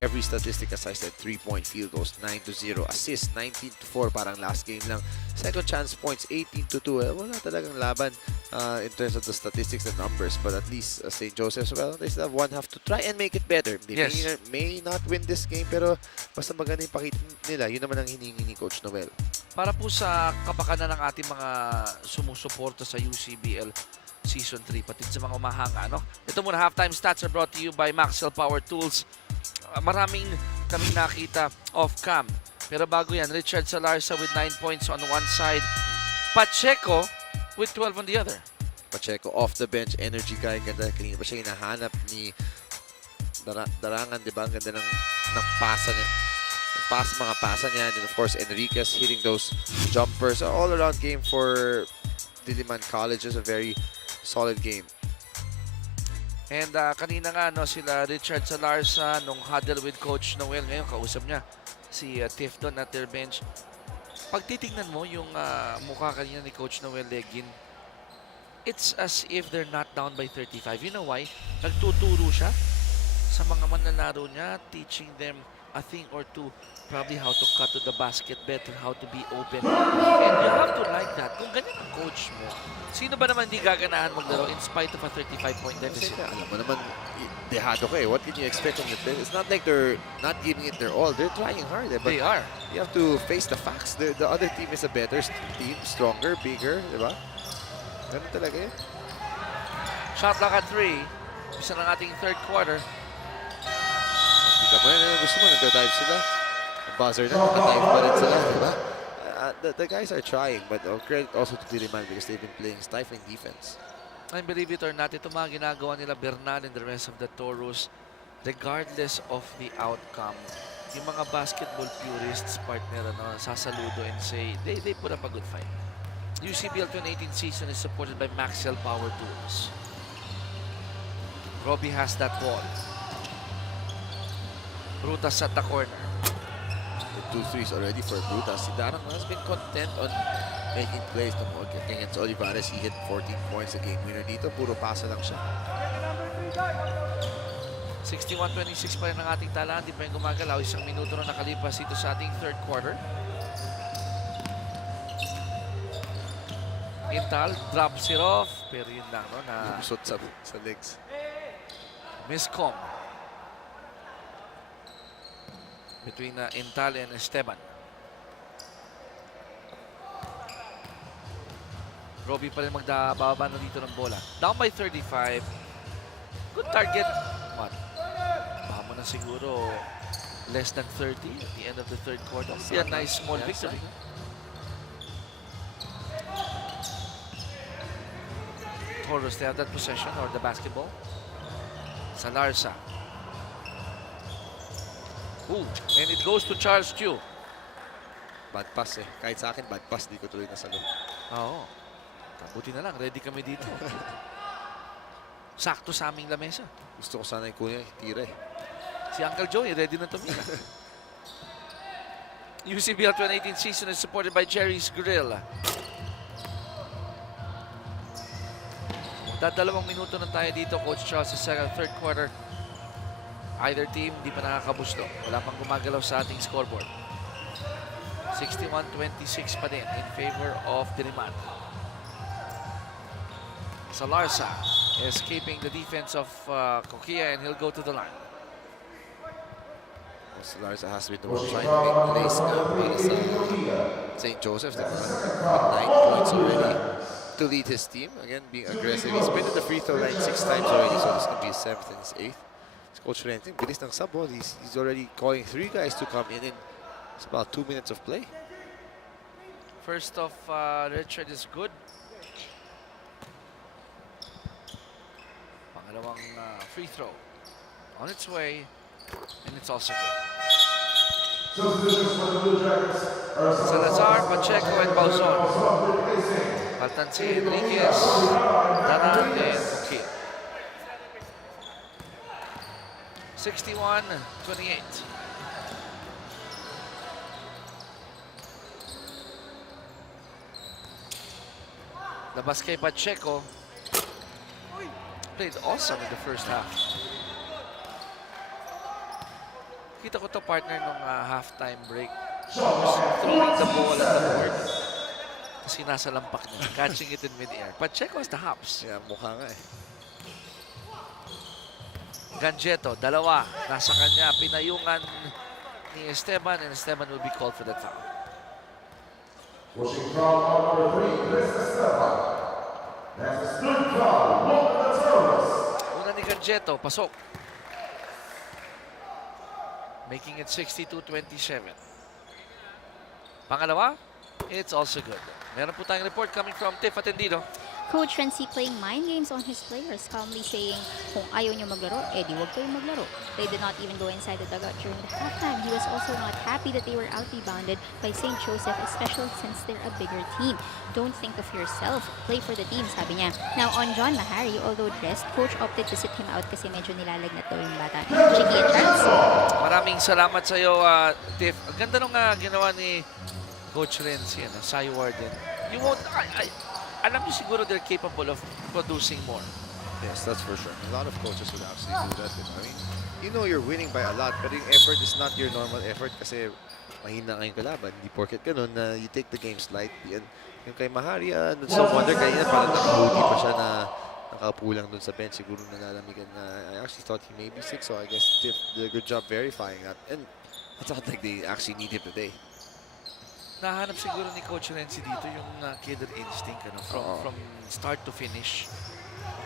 Every statistic, as I said, 3-point field goals, 9-0. Assist, 19-4, parang last game lang. Second chance points, 18-2. Wala talagang laban in terms of the statistics and numbers. But at least St. Joseph's, well, they still have one half to try and make it better. They may not win this game, pero basta maganda yung pakita nila. Yun naman ang hiningi ni Coach Noel. Para po sa kapakanan ng ating mga sumusuporta sa UCBL Season 3, pati sa mga umahanga, no? Ito muna, halftime stats are brought to you by Maxwell Power Tools. Maraming kaming nakita off-cam. Pero bago yan, Richard Salarza with 9 points on one side. Pacheco with 12 on the other. Pacheco off the bench, energy guy. Ganda, kanina pa siya hinahanap ni Darangan, di ba? Ang ganda ng pasa niya. Mga pasa niya. And of course, Enriquez hitting those jumpers. All around game for Diliman College. Is a very solid game. And kanina nga, no, sila Richard Salarza nung huddle with Coach Noel. Ngayon, kausap niya si Tiff doon at their bench. Pag titignan mo yung mukha kanina ni Coach Noel Legin, it's as if they're not down by 35. You know why? Nagtuturo siya sa mga manlalaro niya, teaching them a thing or two, probably how to cut to the basket better, how to be open. And you have to like that. Kung ganyan ang coach mo, sino ba naman di gaganahan maglaro in spite of a 35-point deficit? Alam mo naman, dehado ka eh. What can you expect from the team? It's not like they're not giving it their all. They're trying hard. But They are. You have to face the facts. The other team is a better team, stronger, bigger, di ba? Ganun talaga yun. Shot clock at 3. Isa ng ating third quarter. Kita mo yan, gusto mo, nagda-dive sila. Buzzer na, nagda-dive pa rin sila, di ba? The guys are trying, but credit also to Diliman because they've been playing stifling defense. And believe it or not, ito mga ginagawa nila Bernal and the rest of the Toros, regardless of the outcome, yung mga basketball purists, partner, sasaludo and say, they put up a good fight. UCBL 2018 season is supported by Maxwell Power Tools. Robbie has that ball. Brutas at the corner. The 2 threes already for Brutas. Si Darang has been content on making plays. Against Olivares, he hit 14 points a game winner dito. Puro pasa lang siya. 61-26 pa rin ang ating talaan. Di pa yung gumagalaw. Isang minuto na nakalipas dito sa ating third quarter. Intal drops it off. Pero yun lang, no? Na Lusot sa legs. miscom between Intal and Esteban. Robbie pa rin magdababa na dito ng bola. Down by 35. Good target. What? Baka mo na siguro less than 30 at the end of the third quarter. Yeah, nice small victory. Toros, they have that possession or the basketball. Salarza. Ooh, and it goes to Charles Chu. Bad pass eh. Kahit sa akin, bad pass. Di ko tuloy nasalo. Oo. Buti na lang, ready kami dito. Sakto sa aming lamesa. Gusto ko sana yung kuya, tira eh. Si Uncle Joey, ready na tumira. UCBL 2018 season is supported by Jerry's Grill. Dalawang minuto na tayo dito, Coach Charles, sa third quarter. Either team, di pa nakakabusto. Wala pang gumagalaw sa ating scoreboard. 61-26 pa din in favor of Diliman. Salarsa escaping the defense of Kokia, and he'll go to the line. Salarsa has to be the one trying to make plays para sa St. Joseph. With 9 points already to lead his team. Again, being aggressive. He's been at the free throw line 6 times already, so this is going to be his 7th and his 8th. Coach Renting, bilis ng sub. He's already calling 3 guys to come in. It's about 2 minutes of play. First of Richard is good. Pangalawang free throw on its way, and it's also good. Salazar, Pacheco, and Bauzon. Baltansi, Enriquez, Danan, and Kokia. 61-28. Labas kay Pacheco. Played awesome in the first half. Kita ko to partner nung halftime break. Throwing the ball at the board. Kasi nasa lampak niya. Catching it in mid-air. Pacheco has the hops. Yeah, mukha nga eh. Ganjeto, dalawa. Nasa kanya. Pinayungan ni Esteban, and Esteban will be called for that foul. Pushing foul on number 3, Chris Esteban. That's his 3rd foul. Look at the terrorist. Una ni Ganjeto, pasok. Making it 62-27. Pangalawa, it's also good. Meron po tayong report coming from Tiff Atendido. Coach Renzi playing mind games on his players, calmly saying, kung ayaw nyo maglaro, di wag kayong maglaro. They did not even go inside the dugout during the halftime. He was also not happy that they were out-rebounded by St. Joseph, especially since they're a bigger team. Don't think of yourself, play for the team, sabi niya. Now, on John Mahari, although dressed, coach opted to sit him out kasi medyo nilalagnat daw yung bata. Chiki and Chance. Maraming salamat sa iyo, Tiff. Ang ganda nung ginawa ni Coach Renzi, Cy Warden. You won't, alam niyo siguro they're capable of producing more. Yes, that's for sure. A lot of coaches would absolutely do that. I mean, you know you're winning by a lot, but yung effort is not your normal effort kasi mahina ngayong kalaban. Hindi porket ganun na you take the game lightly. And yung kay Mahari, no wonder kanina parang naka-hoodie pa siya na nakapulang dun sa bench. Siguro nalalamigan na. I actually thought he may be sick, so I guess Tiff did a good job verifying that. And I thought like they actually need him today. Nahanap siguro ni Coach Renzi dito yung killer instinct from start to finish.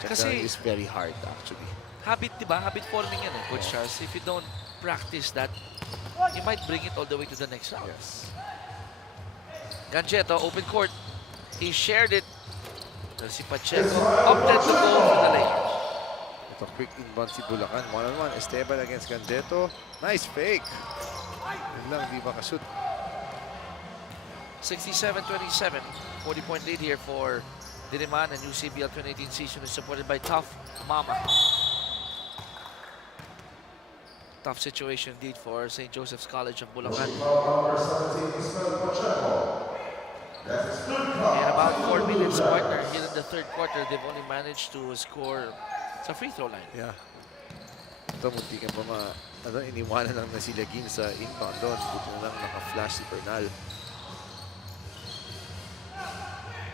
Kasi it's very hard actually. Habit, di ba? Habit forming yan Coach Charles. If you don't practice that, you might bring it all the way to the next round. Yes. Ganjeto, open court. He shared it. Si Pacheco opted to go for the layup. Ito quick inbound si Bulacan. One-on-one. Esteban against Ganjeto. Nice fake. Yun lang, di makashoot. 67-27, 40-point lead here for Diliman, and UCBL 2018 season is supported by Tough Mama. Tough situation indeed for St. Joseph's College of Bulacan. In about 4 minutes, partner, here in the third quarter, they've only managed to score sa free throw line. Yeah. Ito, munti ka pa iniwanan lang na si Lagin sa inbound doon. Buti na lang naka-flash si Bernal.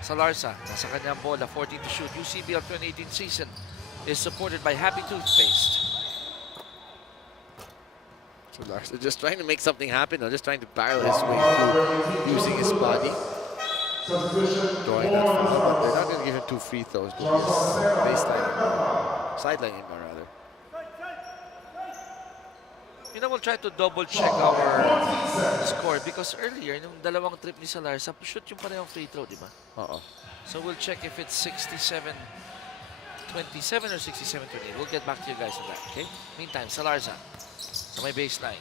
Salarsa, nasa kanyang bola, 14 to shoot. UCBL 2018 season is supported by Happy Toothpaste. Salarsa just trying to make something happen, just trying to barrel his way through using his body. Drawing that foul, but they're not going to give him 2 free throws because baseline sideline him rather. You know, we'll try to double check our score because earlier, nung dalawang trip ni Salarsa, shoot yung parehong free throw, di ba? So we'll check if it's 67-27 or 67-28. We'll get back to you guys on that, okay? Meantime, Salarsa sa may baseline.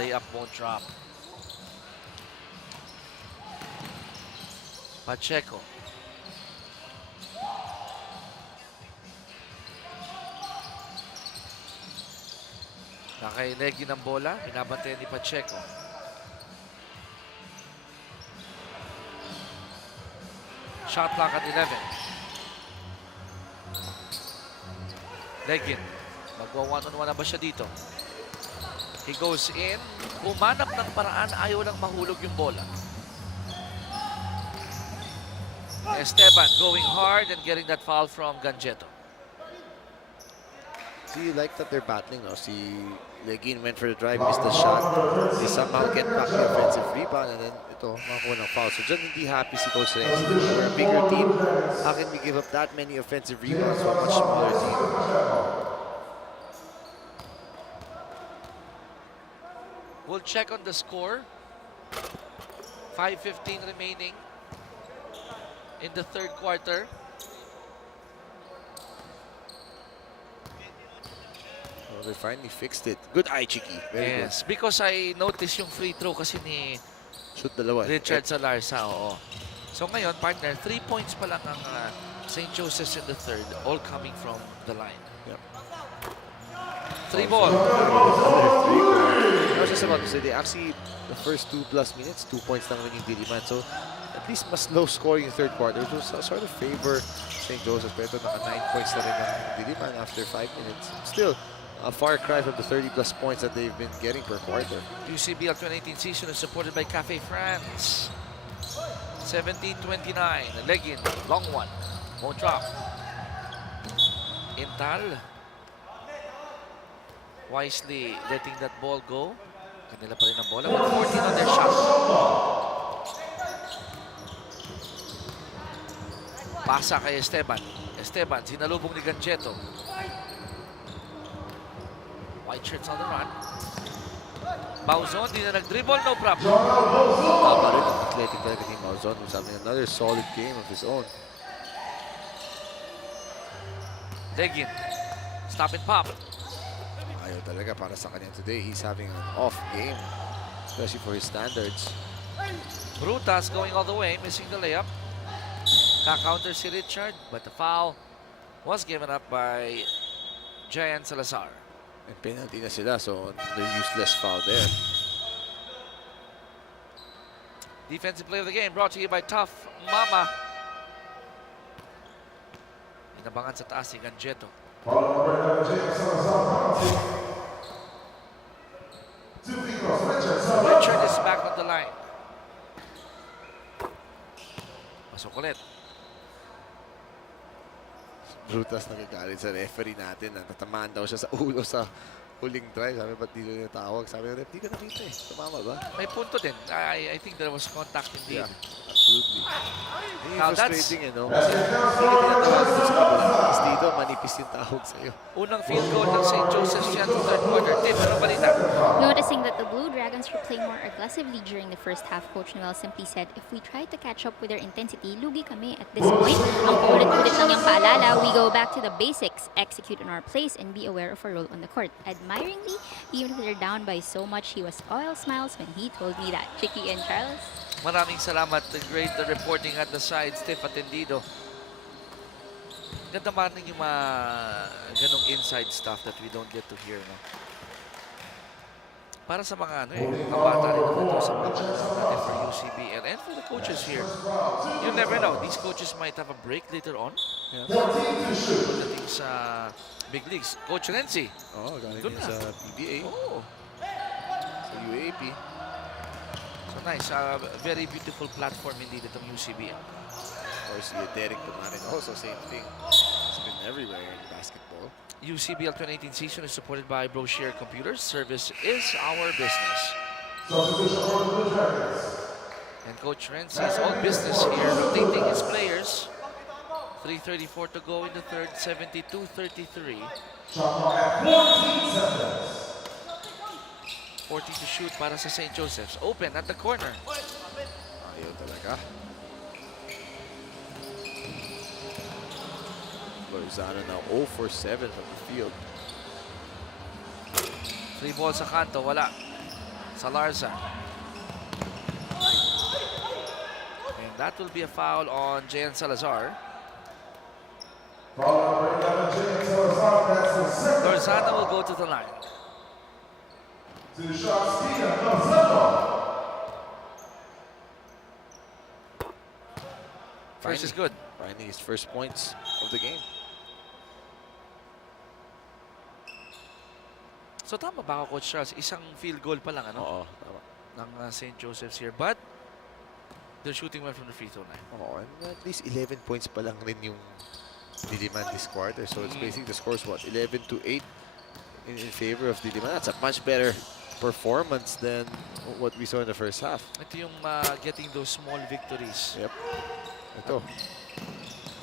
Layup won't drop. Pacheco. Nakailegi ng bola, binabantayan ni Pacheco. Shot clock at 11. Legin, Magwa one-on-one na ba siya dito? He goes in. Umanap ng paraan. Ayaw lang mahulog yung bola. Esteban going hard and getting that foul from Ganjetto. So you like that they're battling, no? Si Legin went for the drive, missed the shot. They somehow get back the offensive rebound, and then ito, makakuha ng foul. So dyan hindi happy si Coach Renzi. We're a bigger team. How can we give up that many offensive rebounds to a much smaller team? We'll check on the score. 5:15 remaining in the third quarter. Well, they finally fixed it. Good eye, Chiki. Very Yes, because I noticed yung free throw kasi ni good. Shoot dalawa. Richard Salarza. Oo. So ngayon, partner, 3 points pa lang ang St. Joseph's in the third, all coming from the line. Yep. 3 ball. I was just about to say, they actually, the first 2+ minutes, 2 points lang rin yung Diliman. So, at least mas low scoring yung third quarter. So, sort of favor St. Joseph. Pero ito, naka 9 points na rin ang Diliman after 5 minutes. Still, a far cry from the 30+ points that they've been getting per quarter. UCBL 2018 season is supported by Cafe France. 17-29. Legin, long one. Won't drop. Intal. Wisely letting that ball go. Kanila pa rin ang bola. 114 on their shot. Pasa kay Esteban. Esteban, sinalubong ni Ganjetto. White shirts on the run. Mauzon, di na nag-dribble, no problem. Tama rin ang athletic talaga ni Mauzon, who's having another solid game of his own. Legin, stop and pop. Ayaw talaga para sa kanya today. He's having an off game, especially for his standards. Brutas going all the way, missing the layup. Ka-counter si Richard, but the foul was given up by Giant Salazar. And penalty na sila, so the useless foul there. Defensive play of the game brought to you by Tough Mama. Inabangan sa taas si Ganjetto. Richard is back on the line. Pasok ulit. Brutas nagagalit sa referee natin na tatamaan daw siya sa ulo sa huling drive. Sabi, ba't di nyo natawag? Sabi ng ref, di ka nakita eh. Tumama ba? May punto din. I think there was contact indeed. Yeah, absolutely. Hindi Now, that's- frustrating eh, no? Kasi hindi ka tinatawag sa school. Tapos dito, manipis yung tawag sa'yo. Unang field goal ng St. Joseph's yan sa third quarter. Tim, ano balita? Noticing that the Blue Dragons were playing more aggressively during the first half, Coach Noel simply said, if we try to catch up with their intensity, lugi kami at this point. Ang paulit-ulit lang yung paalala, we go back to the basics, execute on our plays, and be aware of our role on the court. Admiringly, even if they're down by so much, he was all smiles when he told me that. Chicky and Charles? Maraming salamat. The great reporting at the side, Steph Atendido. Ganda man yung mga ganong inside stuff that we don't get to hear, no? Para sa mga mga bata rin naman to, sa mga natin for UCBL and for the coaches here. You never know. These coaches might have a break later on. Yeah. Pagdating sa big leagues. Coach Renzi. Oo, galing Doon din na. sa PBA, Oh, sa UAP. so nice. Very beautiful platform indeed itong UCBL. Of course, si Derek Pumarin also, same thing. It's been everywhere in basketball. UCBL 2018 season is supported by Brochure Computers. Service is our business. And Coach Renzi is all business here, rotating his players. 3:34 to go in the third, 72-33. 40 to shoot para sa St. Joseph's. Open at the corner. Ayaw talaga. Lorzano now 0 for 7 from the field. 3 ball sa kanto, wala. Salarza. And that will be a foul on Jayan Salazar. Lorzano will go to the line. First is good. Finding his first points of the game. So tama ba ako, Coach Charles? Isang field goal pa lang, ano? Oo, tama. Ng St. Joseph's here. But, they're shooting well from the free throw line. Oo, and at least 11 points pa lang rin yung Diliman this quarter. So it's basically the score's what? 11-8 in favor of Diliman. That's a much better performance than what we saw in the first half. Ito yung getting those small victories. Yep. Ito.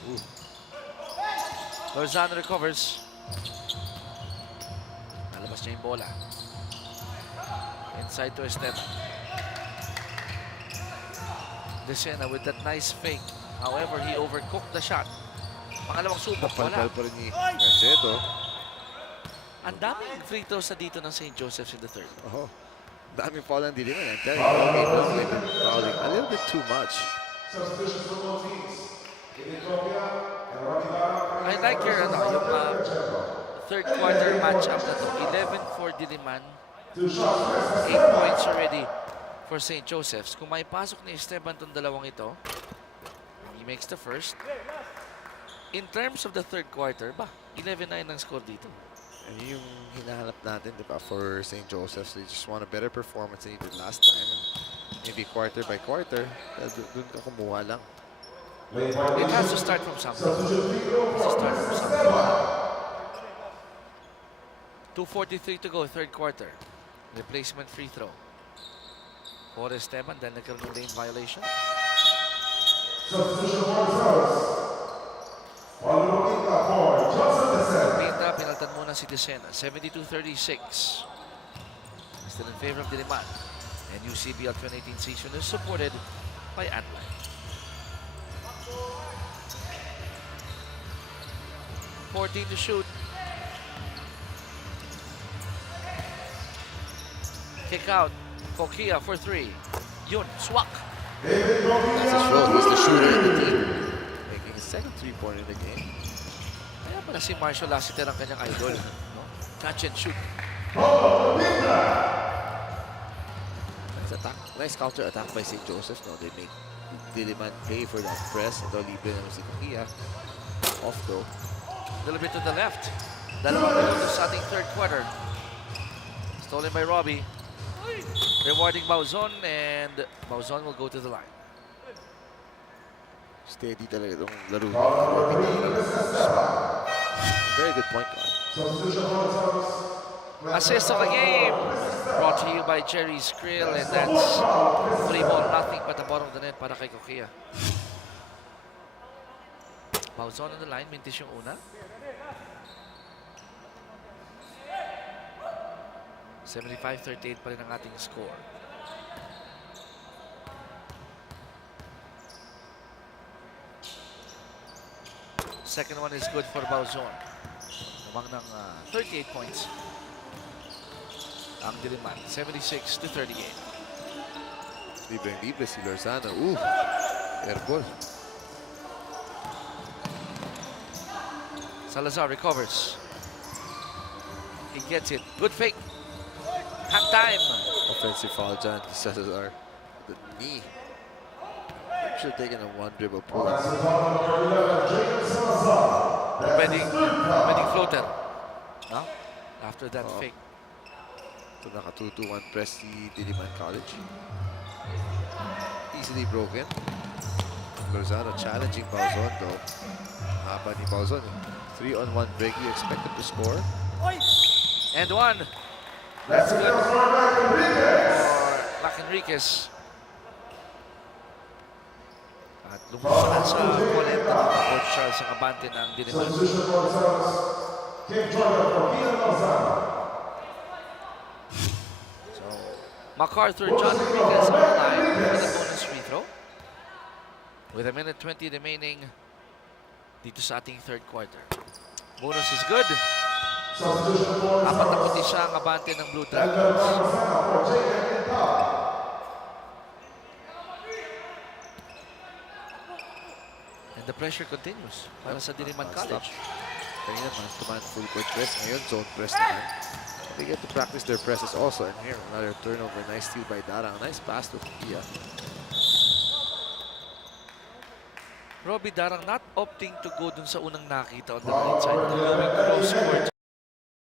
Ooh. Lozano recovers. Nalabas niya yung bola. Inside to Esteban. Decena with that nice fake. However, he overcooked the shot. Pangalawang subok, wala. Napalpal pa rin ni Gancheto. Ang daming free throws na dito ng St. Joseph's in the third. Oh, daming foul ang Diliman. I'm telling you, they've been fouling a little bit too much. Substitutions for both teams. Ethiopia and Ramidara. I like your yung third quarter matchup na to. 11 for Diliman. 8 points already for St. Joseph's. Kung may pasok ni Esteban tong dalawang ito, he makes the first. In terms of the third quarter, 11-9 ang score dito. And yung hinahanap natin, di ba, for St. Joseph's, they just want a better performance than they did last time. And maybe quarter by quarter, dun ka kumuha lang. It has to start from something. It has to start from something. 2:43 to go, third quarter. Replacement free throw. For Esteban, then nagkaroon ng lane violation. Substitution for the Stars. Following up for Johnson Descent. Pinta, pinaltan muna si Decena. 72-36. Still in favor of Diliman. And UCBL 2018 season is supported by Antline. .14 to shoot. Kick out. Kokia for 3. Yun, swak. David That's his role. He's the shooter in the team. Making his second three-pointer in the game. Kaya pala si Marshall Lassiter ang kanyang idol. No? Catch and shoot. Nice attack. Nice counter-attack by St. Joseph's. No, they make Diliman pay for that press. Ito, libre naman si Kokia. Off though. A little bit to the left. Dalawang minutos sa ating third quarter. Stolen by Robbie. Rewarding Bauzon, and Bauzon will go to the line. Steady talaga itong laro. Very good point guard. Substitution for the Stars. Assist of the game brought to you by Jerry's Grill, and that's 3 ball, nothing but the bottom of the net para kay Kokia. Bauzon on the line, mintis yung una. 75-38 pa rin ang ating score. Second one is good for Bauzon. Namang ng 38 points. Ang Diliman, 76-38. Libre si Lozano. Ooh, airball. Salazar recovers. He gets it. Good fake. Hang time. Offensive foul dyan. Salazar. The knee. Should have taken a one dribble pull. Wedding floater. No? After that fake. Ito naka 2-2-1 press si Diliman College. Easily broken. Lozano challenging Bauzon though. Haba ni Bauzon. 3-on-1 break. You expect him to score. And one. That's good for Mac Enriquez. At lumusahan sa opponent ng Coach Charles ang abante ng Diliman. Substitution for the Stars. Kim Jordan for Ian Lozano. So, MacArthur, John Enriquez on the line with a bonus free throw. With a minute 20 remaining dito sa ating third quarter. Bonus is good. Substitution for the Apat na puti Stars. siya ang abante ng Blue And Dragons. Lozano for JN Pop. And the pressure continues para sa Diliman College. Kanina man-to-man full court press. Ngayon zone press naman. They get to practice their presses also. And here, another turnover. Nice steal by Darang. Nice pass to Kia. Robbie Darang not opting to go dun sa unang nakita on the right side. Going cross court